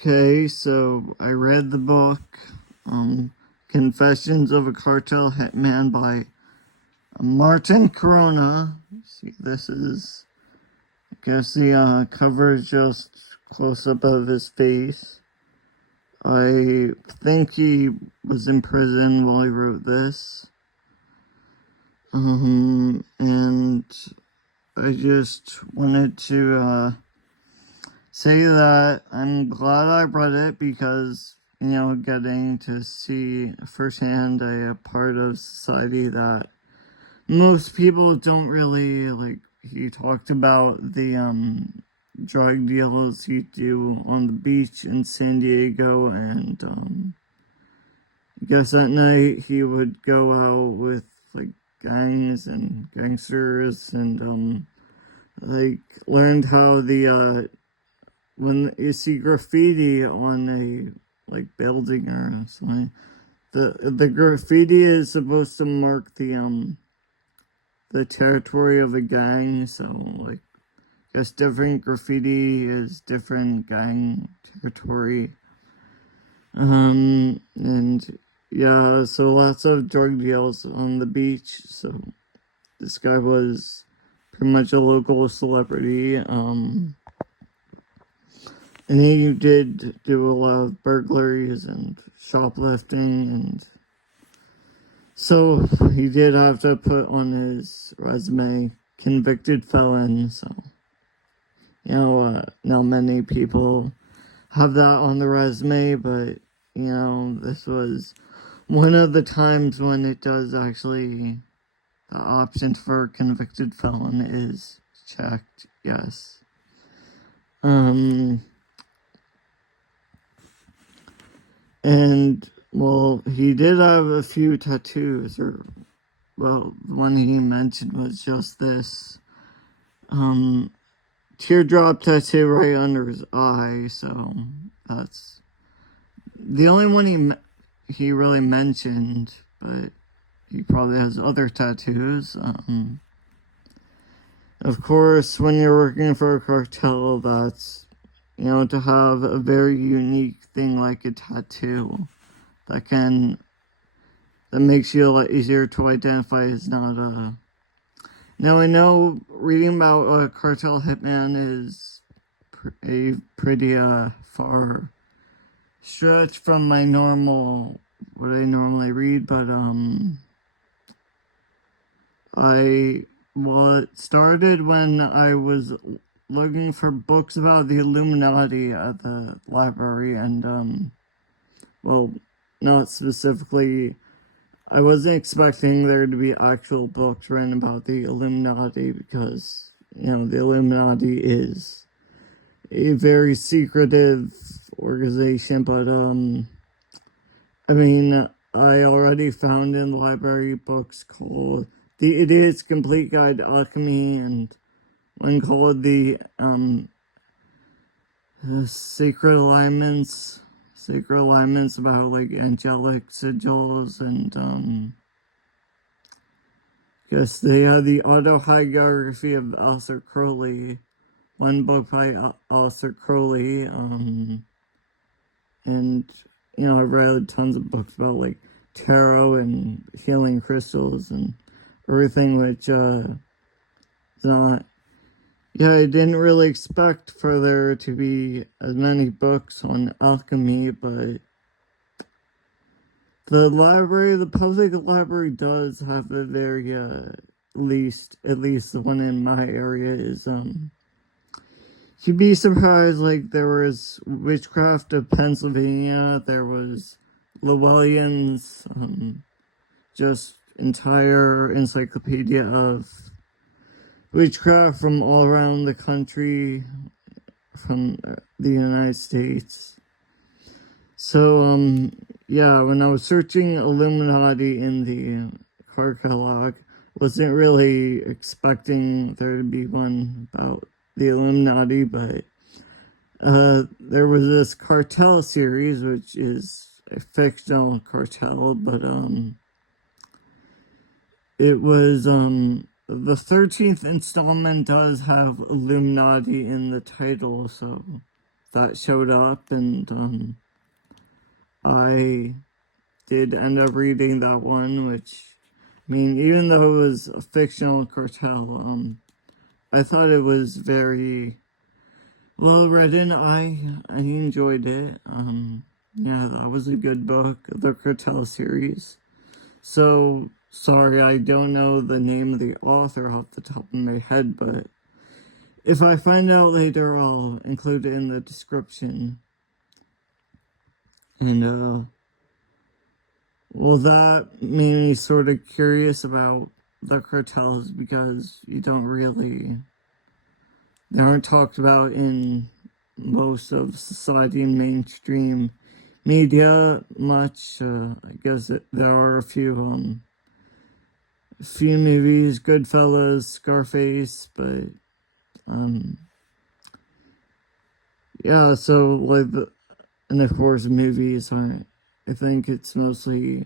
Okay, so I read the book, Confessions of a Cartel Hitman by Martin Corona. See, this is, I guess the cover is just close up of his face. I think he was in prison while he wrote this. And I just wanted to, say that I'm glad I read it because, getting to see firsthand a part of society that most people don't really like. He talked about the drug deals he do on the beach in San Diego, and I guess at night he would go out with like gangs and gangsters and learned how the when you see graffiti on a building or something, the graffiti is supposed to mark the territory of a gang. So I guess different graffiti is different gang territory. And yeah, so lots of drug deals on the beach. So this guy was pretty much a local celebrity. And he did do a lot of burglaries and shoplifting, and so he did have to put on his resume convicted felon. So, now many people have that on the resume, but, this was one of the times when it does actually, the option for convicted felon is checked, yes. And, well, he did have a few tattoos, the one he mentioned was just this, teardrop tattoo right under his eye, so that's the only one he really mentioned, but he probably has other tattoos. Of course, when you're working for a cartel, that's, to have a very unique thing like a tattoo that makes you a lot easier to identify as not a... Now, I know reading about a cartel hitman is a pretty far stretch from what I normally read, but it started when I was looking for books about the Illuminati at the library, and not specifically, I wasn't expecting there to be actual books written about the Illuminati because, the Illuminati is a very secretive organization, but, I already found in the library books called The Idiot's Complete Guide to Alchemy, and one called the Sacred Alignments about angelic sigils, and guess they had the autobiography of Aleister Crowley, one book by Aleister Crowley, and I read tons of books about tarot and healing crystals and everything, which is not... Yeah, I didn't really expect for there to be as many books on alchemy, but the public library does have a very, at least the one in my area is, you'd be surprised, there was Witchcraft of Pennsylvania, there was Llewellyn's, just entire encyclopedia of witchcraft from all around the country, from the United States. So, when I was searching Illuminati in the card catalog, wasn't really expecting there to be one about the Illuminati, but there was this Cartel series, which is a fictional cartel, but it was the 13th installment does have Illuminati in the title, so that showed up, and I did end up reading that one, which, I mean, even though it was a fictional cartel, I thought it was very well written. I enjoyed it. Yeah, that was a good book, the Cartel series. So, sorry, I don't know the name of the author off the top of my head, but if I find out later, I'll include it in the description. And, well, that made me sort of curious about the cartels because they aren't talked about in most of society and mainstream media much. I guess there are a few movies, Goodfellas, Scarface, but yeah. So and of course, movies aren't. I think it's mostly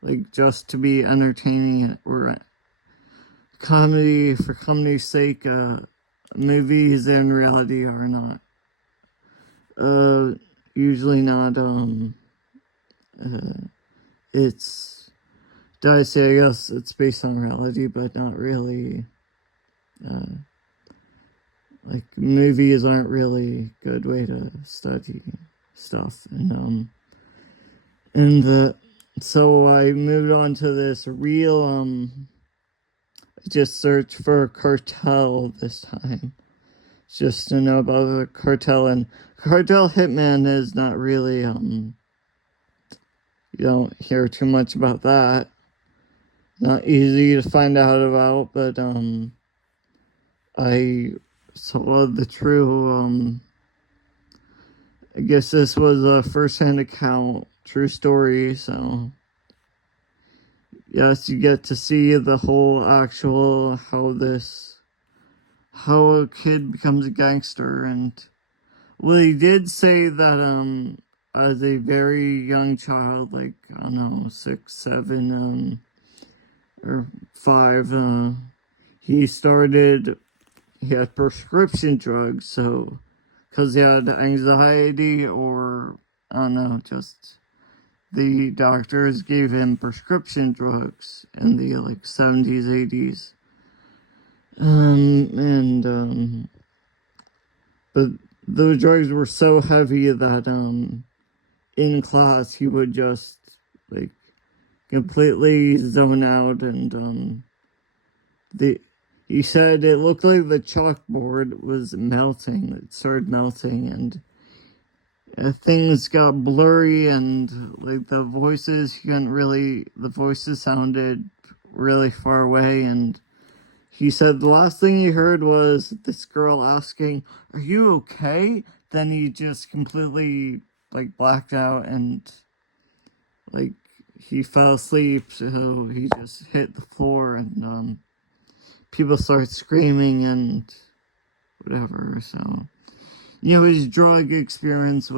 like just to be entertaining or comedy for comedy's sake. Movies in reality are not. Usually not. It's. Did I say? I guess it's based on reality, but not really. Like movies aren't really a good way to study stuff, so I moved on to this real. I just searched for Cartel this time, just to know about the cartel. And Cartel Hitman is not really you don't hear too much about that. Not easy to find out about, but I saw the true I guess this was a first-hand account, true story, so yes, you get to see the whole actual how a kid becomes a gangster. And well, he did say that as a very young child, like I don't know, 6, 7, or 5, he had prescription drugs, so because he had anxiety, or I don't know, just the doctors gave him prescription drugs in the 70s, 80s. But those drugs were so heavy that in class he would just completely zone out, and he said it looked like the chalkboard was melting. It started melting, and things got blurry, and the voices sounded really far away. And he said the last thing he heard was this girl asking, "Are you okay?" Then he just completely blacked out, and he fell asleep, so he just hit the floor, and people started screaming and whatever. So his drug experience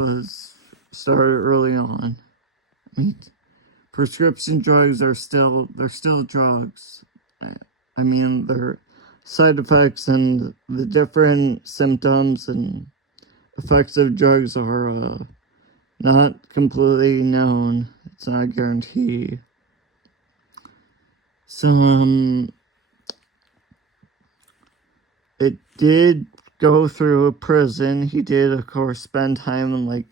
started early on. I mean, prescription drugs they're still drugs. I mean, their side effects and the different symptoms and effects of drugs are not completely known. It's not a guarantee. So, it did go through a prison. He did, of course, spend time in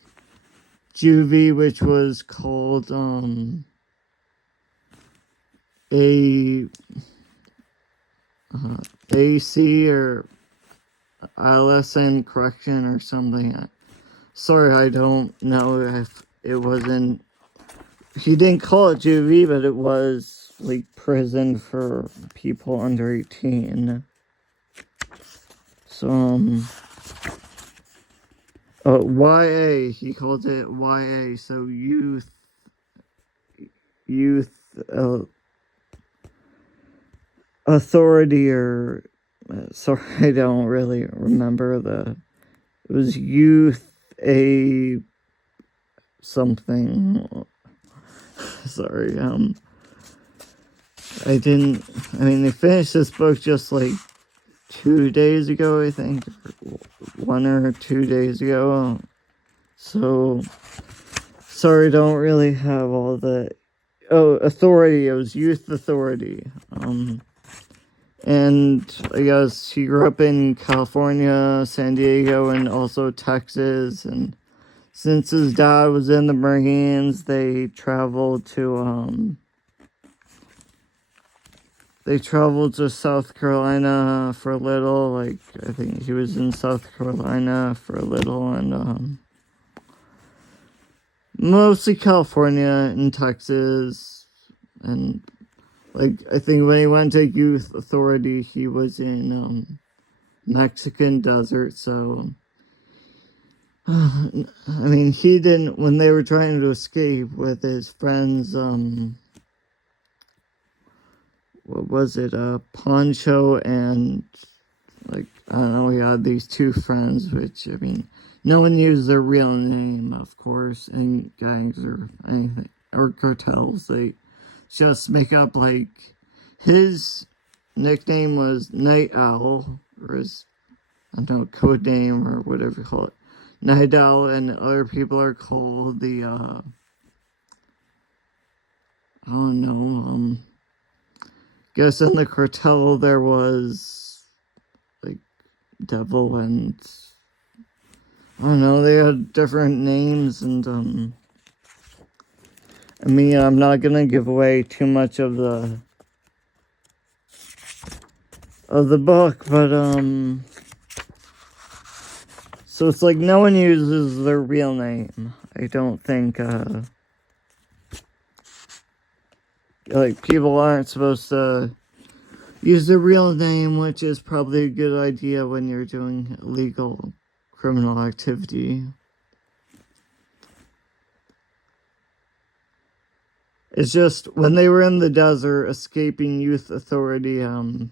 juvie, which was called AC or adolescent correction or something. Sorry, I don't know if it wasn't. He didn't call it juvie, but it was prison for people under 18. So YA, he called it YA, so youth authority, or sorry, I don't really remember it was youth a something. Sorry, they finished this book just 2 days ago, I think, 1 or 2 days ago. So, sorry, don't really have all the... Oh, authority. It was youth authority. And I guess he grew up in California, San Diego, and also Texas. And since his dad was in the Marines, they traveled to South Carolina for a little. Like, I think he was in South Carolina for a little, and mostly California and Texas. And like, I think when he went to youth authority, he was in Mexican desert. So I mean, he didn't, when they were trying to escape with his friends, what was it, Poncho and, like, I don't know, he had these two friends, which, I mean, no one used their real name, of course, in gangs or anything, or cartels. They just make up, like, his nickname was Night Owl, or his, I don't know, code name, or whatever you call it, Night Owl, and other people are called the, I don't know, guess in the cartel there was, like, Devil and, I don't know, they had different names, and, I mean, I'm not gonna give away too much of the book, but, so it's like no one uses their real name. I don't think, like, people aren't supposed to use their real name, which is probably a good idea when you're doing illegal criminal activity. It's just, when they were in the desert escaping youth authority, one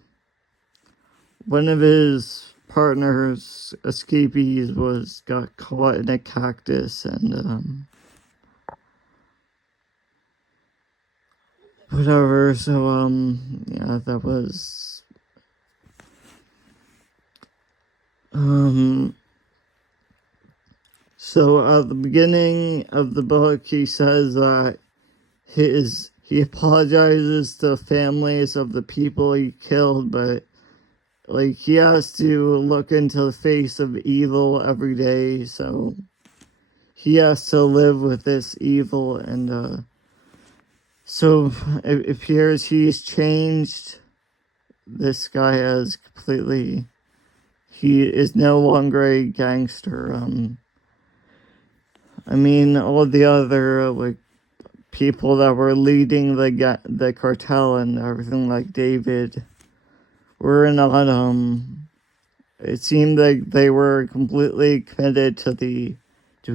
of his partners, escapees, got caught in a cactus, and, whatever, so, yeah, that was, so at the beginning of the book, he says that he apologizes to families of the people he killed, but, like, he has to look into the face of evil every day, so he has to live with this evil, and, so it appears he's changed. This guy has completely, he is no longer a gangster. I mean, all the other, like, people that were leading the cartel and everything, like David, were not, it seemed like they were completely committed to doing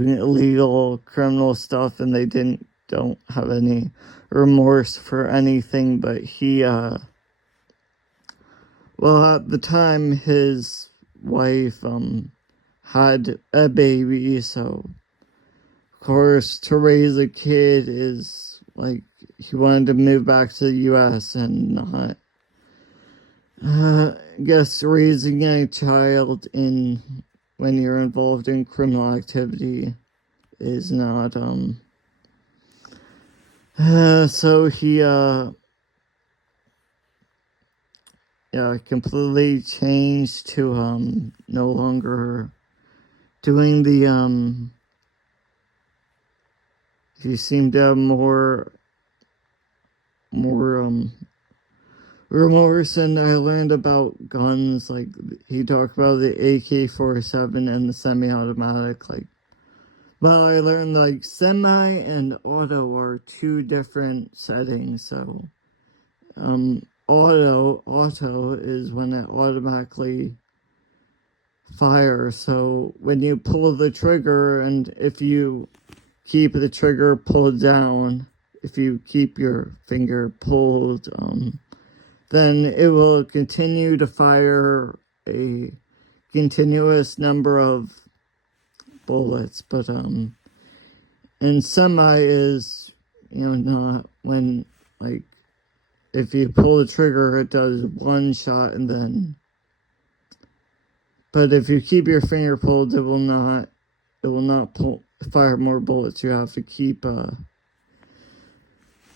illegal criminal stuff, and they don't have any remorse for anything. But he, well, at the time, his wife, had a baby, so, of course, to raise a kid is, like, he wanted to move back to the U.S. and not, I guess raising a child when you're involved in criminal activity is not, so he, yeah, completely changed to, no longer doing the, he seemed to have more, remorse, and I learned about guns. Like, he talked about the AK-47 and the semi-automatic, like, well, I learned, like, semi and auto are two different settings, so, auto is when it automatically fires, so when you pull the trigger, and if you keep the trigger pulled down, if you keep your finger pulled, then it will continue to fire a continuous number of bullets. But, and semi is, not when, like, if you pull the trigger, it does one shot, and then, but if you keep your finger pulled, it will not it will not fire more bullets. You have to keep,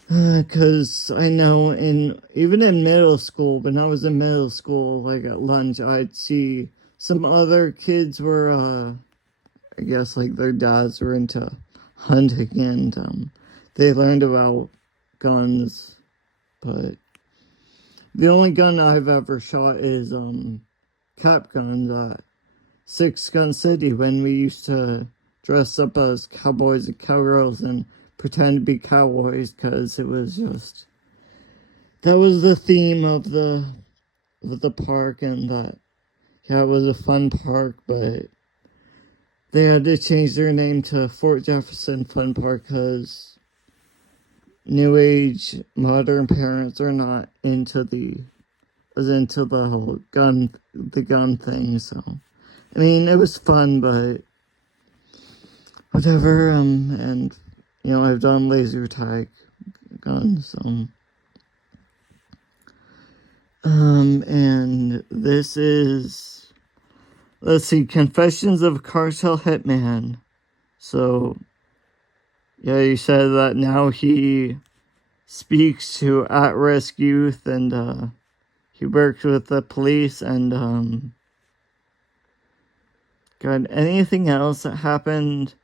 because I know even in middle school, when I was in middle school, like at lunch, I'd see some other kids were, I guess, like their dads were into hunting, and they learned about guns, but the only gun I've ever shot is cap guns at Six Gun City, when we used to dress up as cowboys and cowgirls and pretend to be cowboys, because it was just, that was the theme of the park, and that, yeah, it was a fun park, but they had to change their name to Fort Jefferson Fun Park because new age modern parents are not into the whole gun thing. So I mean, it was fun, but whatever. And I've done laser tag guns. And this is, let's see, Confessions of a Cartel Hitman. So, yeah, you said that now he speaks to at-risk youth, and he works with the police, and God, anything else that happened?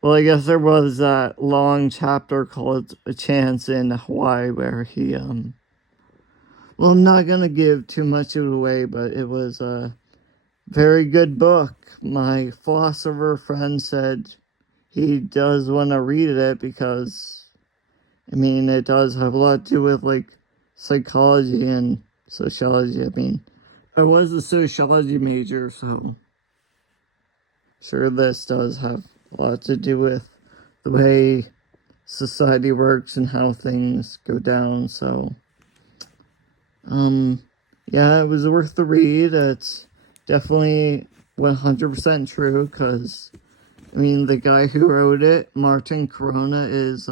Well, I guess there was that long chapter called A Chance in Hawaii where he, well, I'm not gonna give too much of it away, but it was a very good book. My philosopher friend said he does want to read it because, I mean, it does have a lot to do with, like, psychology and sociology. I mean, I was a sociology major, so sure this does have a lot to do with the way society works and how things go down, so, yeah, it was worth the read. It's definitely 100% true, because, I mean, the guy who wrote it, Martin Corona, it is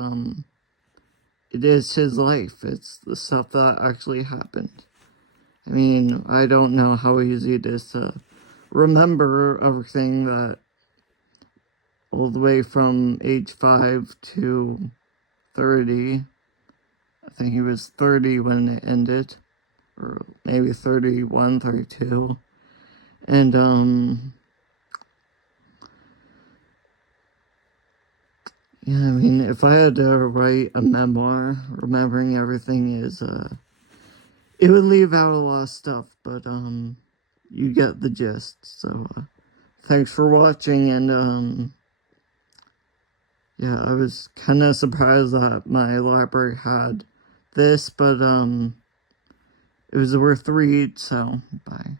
his life. It's the stuff that actually happened. I mean, I don't know how easy it is to remember everything that, all the way from age 5 to 30. I think he was 30 when it ended, or maybe 31, 32. And, yeah, I mean, if I had to write a memoir, remembering everything is, it would leave out a lot of stuff, but, you get the gist. So, thanks for watching, and, yeah, I was kind of surprised that my library had this, but, it was worth the read, so, bye.